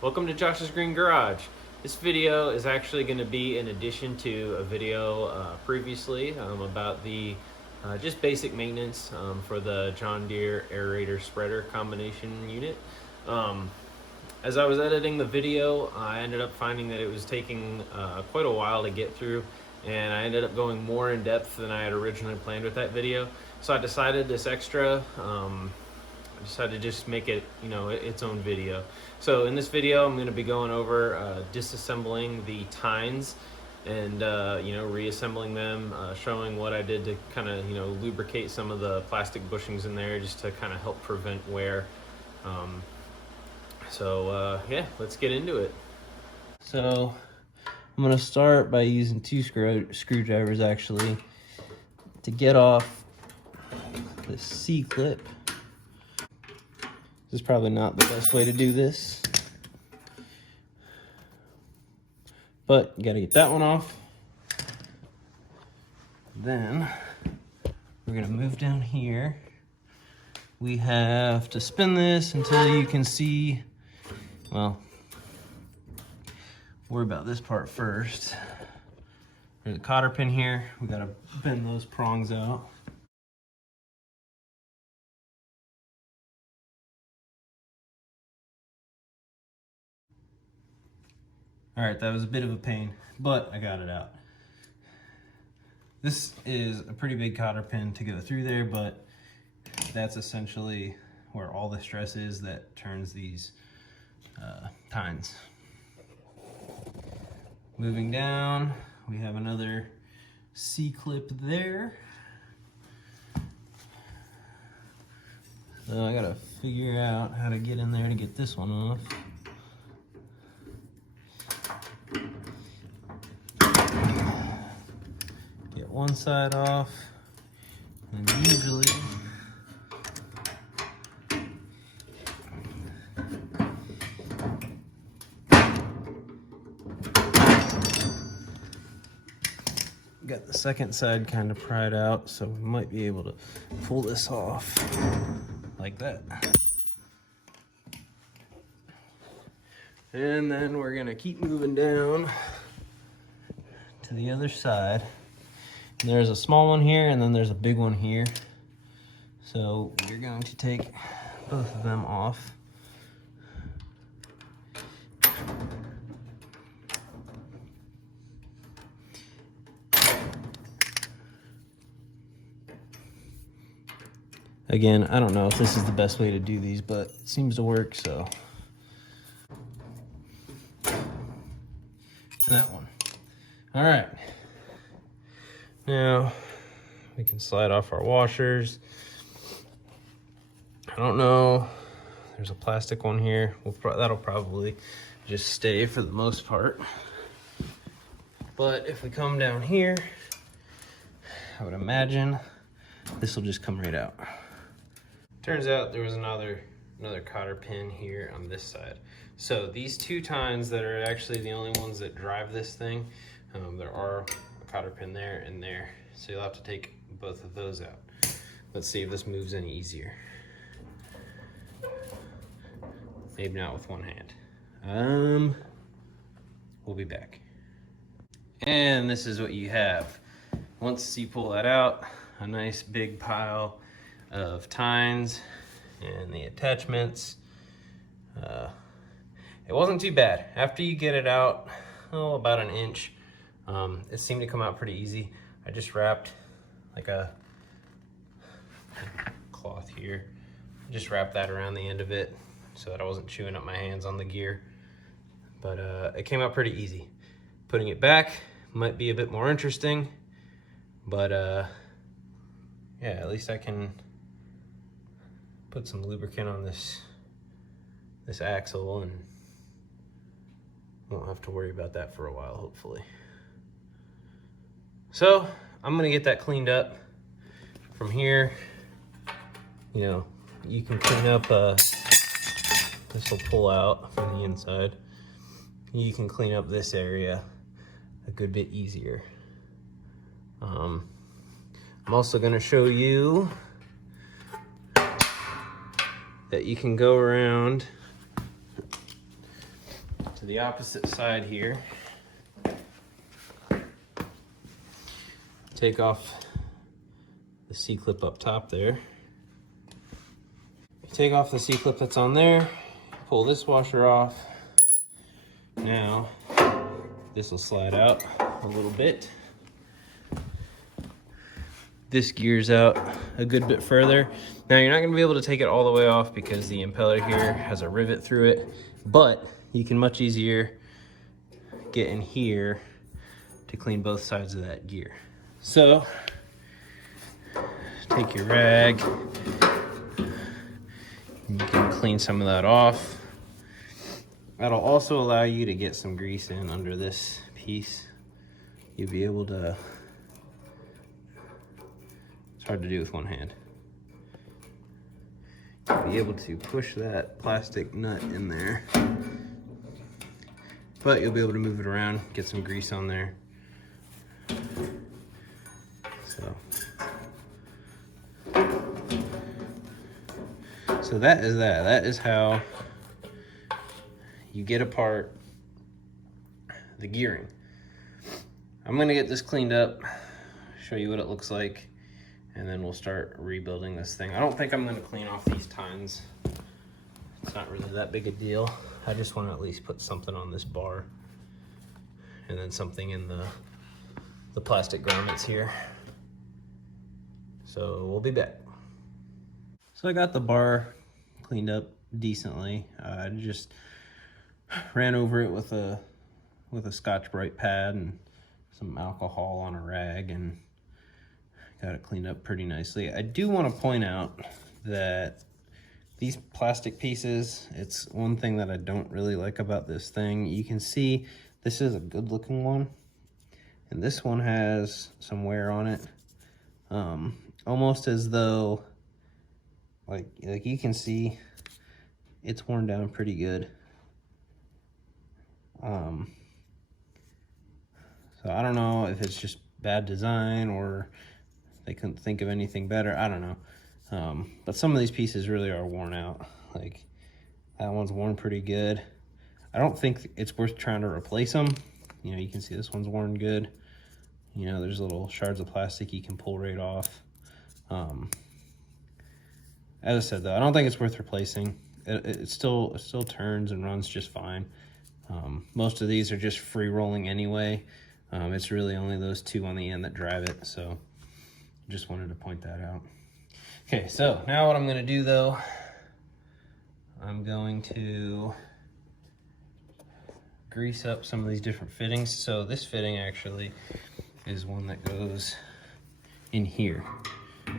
Welcome to Josh's Green Garage. This video is actually going to be in addition to a video previously about the just basic maintenance for the John Deere Aerator spreader combination unit. As I was editing the video, I ended up finding that it was taking quite a while to get through, and I ended up going more in depth than I had originally planned with that video. So I decided this extra, I decided to just make it, its own video. So in this video, I'm going to be going over disassembling the tines and reassembling them, showing what I did to kind of lubricate some of the plastic bushings in there just to kind of help prevent wear. Yeah, let's get into it. So I'm going to start by using two screwdrivers actually to get off the C-clip. This is probably not the best way to do this, but you gotta get that one off. Then we're gonna move down here. We have to spin this until you can see, well, worry about this part first. There's a cotter pin here. We gotta bend those prongs out. All right, that was a bit of a pain, but I got it out. This is a pretty big cotter pin to go through there, but that's essentially where all the stress is that turns these tines. Moving down, we have another C-clip there. So I gotta figure out how to get in there to get this one off. One side off, and usually got the second side kind of pried out, so we might be able to pull this off like that. And then we're gonna keep moving down to the other side. There's a small one here, and then there's a big one here. So we're going to take both of them off. Again, I don't know if this is the best way to do these, but it seems to work, so. And that one. All right. Now, we can slide off our washers. I don't know, there's a plastic one here. That'll probably just stay for the most part. But if we come down here, I would imagine this will just come right out. Turns out there was another cotter pin here on this side. So these two tines that are actually the only ones that drive this thing, there are cotter pin there and there, so you'll have to take both of those out. Let's see if this moves any easier. Maybe not with one hand. We'll be back. And this is what you have. Once you pull that out, a nice big pile of tines and the attachments. It wasn't too bad. After you get it out, about an inch, it seemed to come out pretty easy. I just wrapped like a cloth here. Just wrapped that around the end of it so that I wasn't chewing up my hands on the gear. But it came out pretty easy. Putting it back might be a bit more interesting, but yeah, at least I can put some lubricant on this axle and won't have to worry about that for a while, hopefully. So I'm gonna get that cleaned up. From here, you can clean up, this will pull out from the inside. You can clean up this area a good bit easier. I'm also gonna show you that you can go around to the opposite side here. Take off the C-clip up top there. Take off the C-clip that's on there, pull this washer off. Now, this will slide out a little bit. This gears out a good bit further. Now, you're not gonna be able to take it all the way off because the impeller here has a rivet through it, but you can much easier get in here to clean both sides of that gear. So, take your rag, and you can clean some of that off. That'll also allow you to get some grease in under this piece. You'll be able to, it's hard to do with one hand. You'll be able to push that plastic nut in there, but you'll be able to move it around, get some grease on there. So that is that. That is how you get apart the gearing. I'm gonna get this cleaned up, show you what it looks like, and then we'll start rebuilding this thing. I don't think I'm gonna clean off these tines. It's not really that big a deal. I just wanna at least put something on this bar and then something in the plastic grommets here. So we'll be back. So I got the bar cleaned up decently. I just ran over it with a Scotch-Brite pad and some alcohol on a rag and got it cleaned up pretty nicely. I do want to point out that these plastic pieces, it's one thing that I don't really like about this thing. You can see this is a good looking one, and this one has some wear on it, almost as though like you can see it's worn down pretty good. So I don't know if it's just bad design or they couldn't think of anything better. I don't know. But some of these pieces really are worn out. Like that one's worn pretty good. I don't think it's worth trying to replace them. You know, you can see this one's worn good. You know, there's little shards of plastic you can pull right off. As I said though, I don't think it's worth replacing. It still turns and runs just fine. Most of these are just free rolling anyway. It's really only those two on the end that drive it, so just wanted to point that out. Okay, so now what I'm gonna do though, I'm going to grease up some of these different fittings. So this fitting actually is one that goes in here.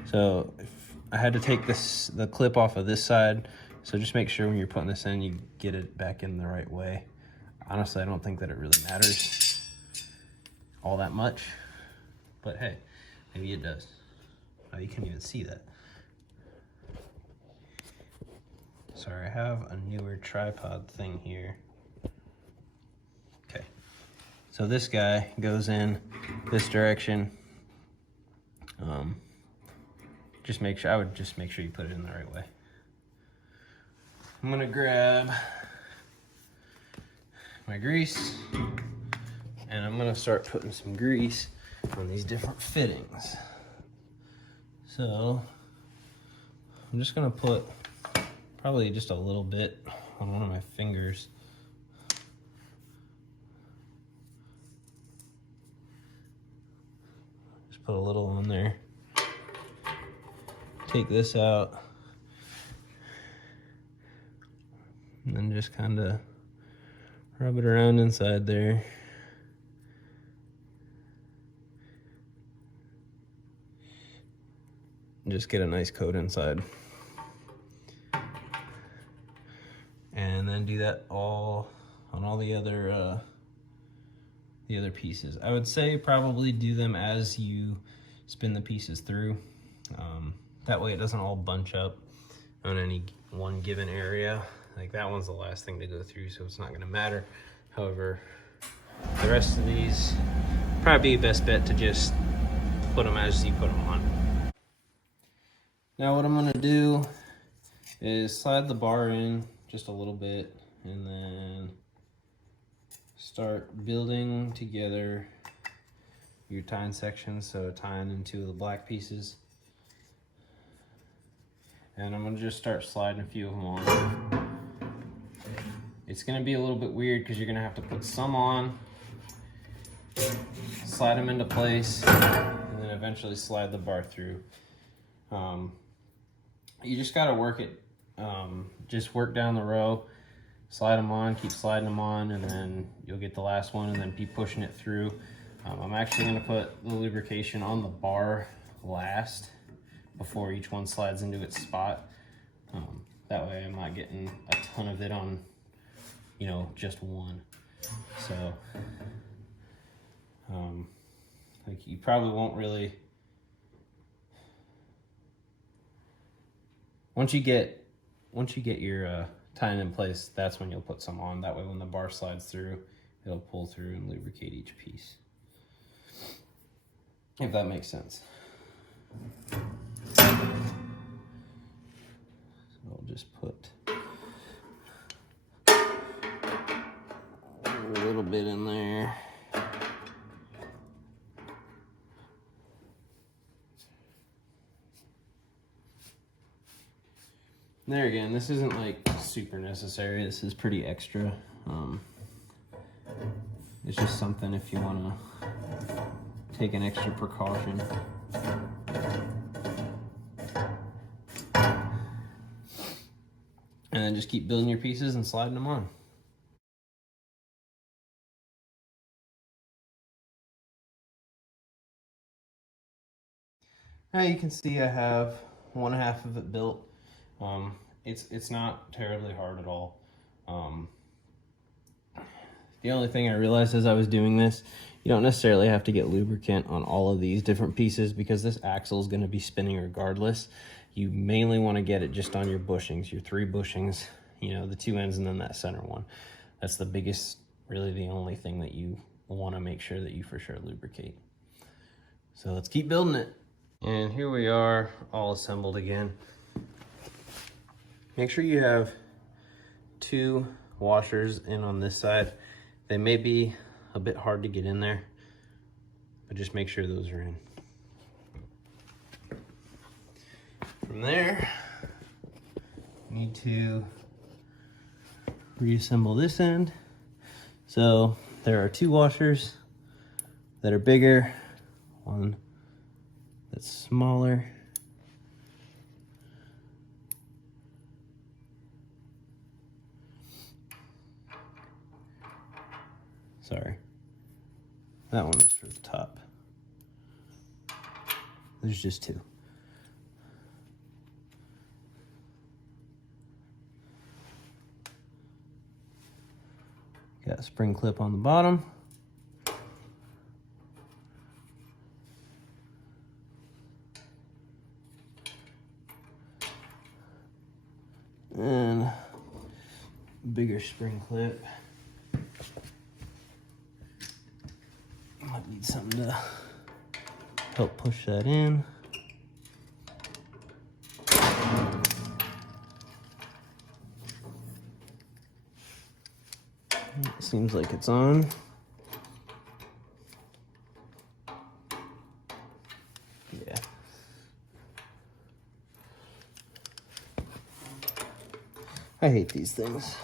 So if I had to take the clip off of this side, so just make sure when you're putting this in, you get it back in the right way. Honestly, I don't think that it really matters all that much, but hey, maybe it does. Oh, you can't even see that. Sorry, I have a newer tripod thing here. Okay, so this guy goes in this direction. I would just make sure you put it in the right way. I'm gonna grab my grease and I'm gonna start putting some grease on these different fittings. So I'm just gonna put probably just a little bit on one of my fingers. Just put a little on there. Take this out. And then just kind of rub it around inside there. And just get a nice coat inside. And then do that all on all the other pieces. I would say probably do them as you spin the pieces through. That way it doesn't all bunch up on any one given area. Like that one's the last thing to go through, so it's not gonna matter. However, the rest of these, probably be best bet to just put them as you put them on. Now what I'm gonna do is slide the bar in just a little bit and then start building together your tine sections, so tying in 2 of the black pieces. And I'm gonna just start sliding a few of them on. It's gonna be a little bit weird because you're gonna have to put some on, slide them into place, and then eventually slide the bar through. You just gotta work it, just work down the row, slide them on, keep sliding them on, and then you'll get the last one and then keep pushing it through. I'm actually gonna put the lubrication on the bar last before each one slides into its spot. That way I'm not getting a ton of it on, you know, just one. So, like you probably won't really, once you get your tying in place, that's when you'll put some on. That way when the bar slides through, it'll pull through and lubricate each piece. If that makes sense. So I'll just put a little bit in there. There again, this isn't like super necessary. This is pretty extra. It's just something if you want to take an extra precaution. And then just keep building your pieces and sliding them on. Now you can see I have 1/2 of it built. It's not terribly hard at all. The only thing I realized as I was doing this, you don't necessarily have to get lubricant on all of these different pieces because this axle is going to be spinning regardless. You mainly want to get it just on your bushings, your 3 bushings, you know, the 2 ends and then that center one. That's the biggest, really the only thing that you want to make sure that you for sure lubricate. So let's keep building it. And here we are, all assembled again. Make sure you have 2 washers in on this side. They may be a bit hard to get in there, but just make sure those are in. From there, you need to reassemble this end. So there are 2 washers that are bigger, one that's smaller. Sorry, that one is for the top. There's just 2. Got a spring clip on the bottom. And bigger spring clip. Might need something to help push that in. It seems like it's on. Yeah. I hate these things.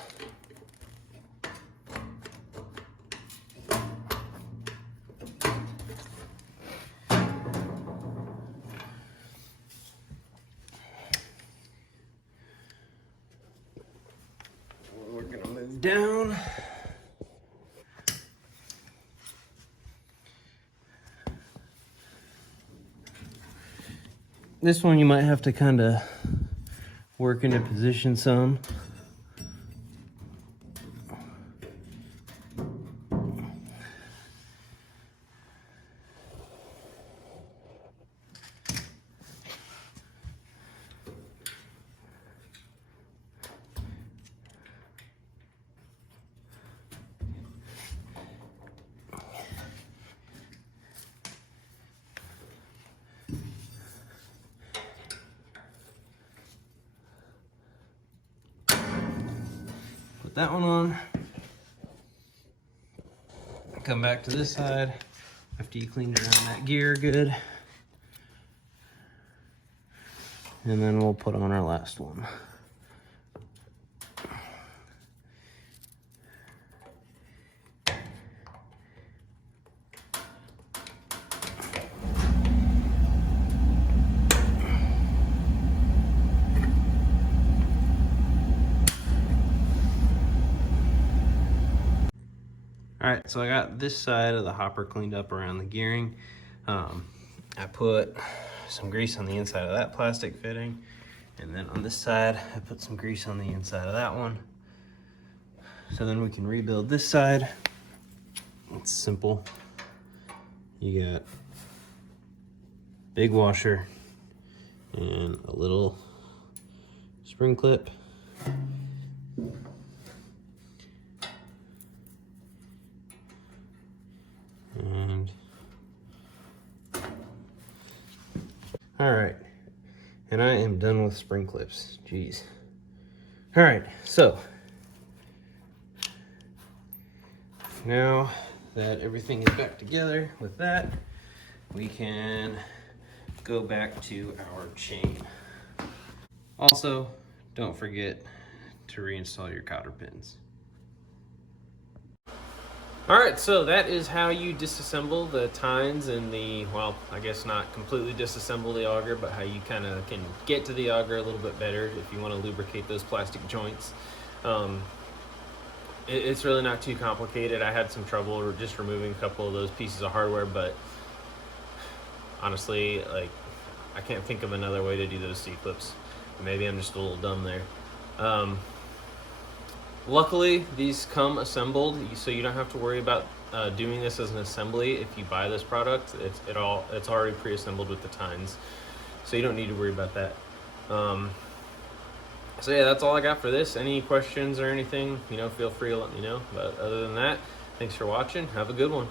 We're gonna move down. This one you might have to kind of work into position some. That one on. come back to this side after you cleaned around that gear good. And then we'll put on our last one. All right, so I got this side of the hopper cleaned up around the gearing. I put some grease on the inside of that plastic fitting, and then on this side, I put some grease on the inside of that one. So then we can rebuild this side. It's simple. You got big washer and a little spring clip. And all right, and I am done with spring clips. Jeez. All right, so now that everything is back together with that, we can go back to our chain. Also, don't forget to reinstall your cotter pins. All right, so that is how you disassemble the tines and the, well, I guess not completely disassemble the auger, but how you kind of can get to the auger a little bit better if you want to lubricate those plastic joints. It's really not too complicated. I had some trouble just removing a couple of those pieces of hardware, but honestly, like, I can't think of another way to do those C-clips. Maybe I'm just a little dumb there. Luckily, these come assembled, so you don't have to worry about doing this as an assembly. If you buy this product, it's already pre-assembled with the tines, so you don't need to worry about that. So yeah, that's all I got for this. Any questions or anything, feel free to let me know. But other than that, thanks for watching. Have a good one.